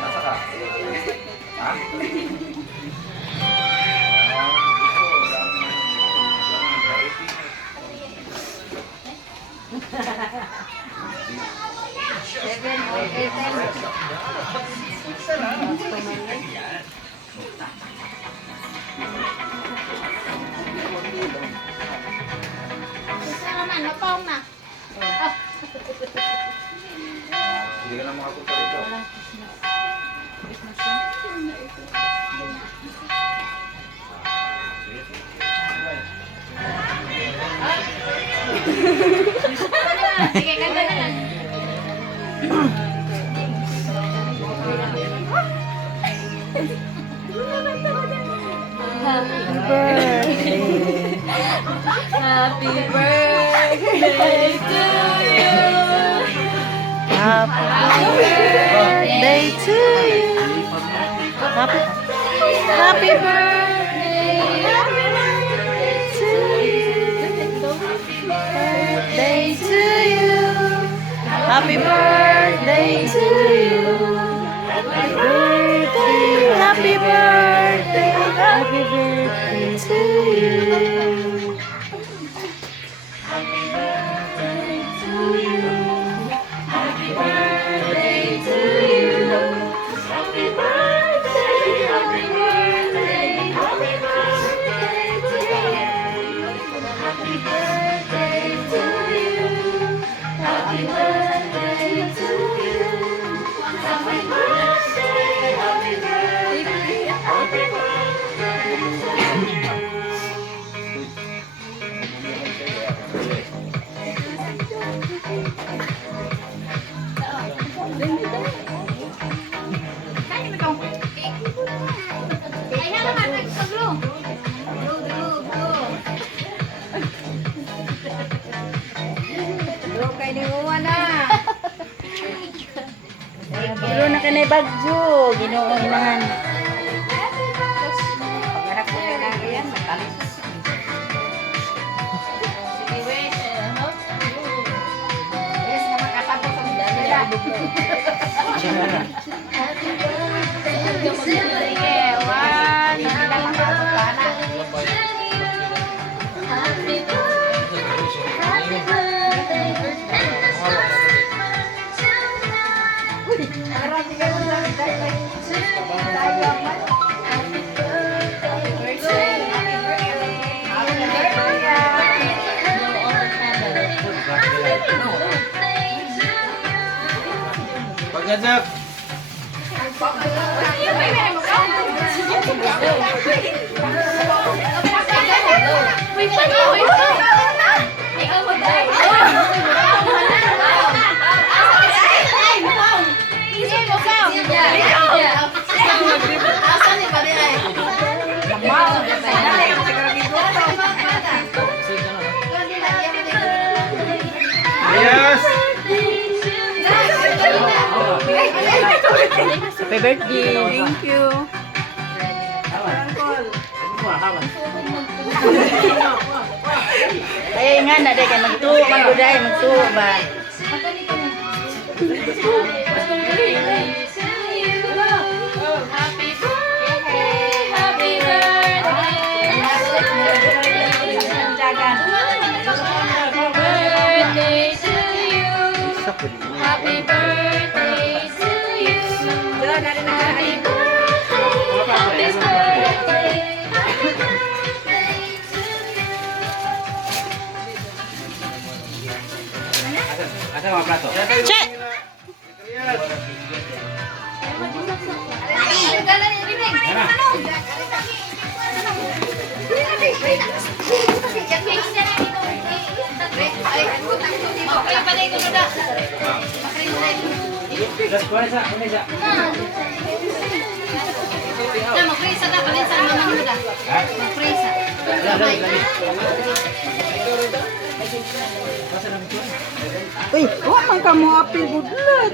Nasa ka? Ha? Naman, napaw na. Hindi ka na makapunta rito. Sige, kanta na lang. Happy birthday to you. Happy birthday to you. Happy birthday. Happy birthday to you. Birthday to you. Happy birthday to you. Happy birthday. Happy birthday. Happy birthday to you. Happy birthday to you. Happy birthday to you. Happy birthday, happy birthday, happy birthday to you. Happy birthday to you. Happy birthday to you. Happy birthday, happy birthday, happy birthday to you. Pero na kanay bagyo, Ginoo inahan. Pagharap ko na yan, matalis. Sige, wait. Yes, na makatapos ang dala. Sige, one. Hindi na makatapos ka na. Happy birthday, happy birthday. Pagkajak! Yes! Happy birthday. Thank you. Ay nga na day kay magtuo man guday magtuo ba. Happy birthday, happy birthday. Birthday to you. Happy birthday to you. Happy birthday, happy birthday. Happy birthday to you. Asa mga plato? Che. Das kuha sa, una sa. Mag-presa ka, palinsan mo naman mo da. Mag-presa. Uy, wa man ka mo apil budlat.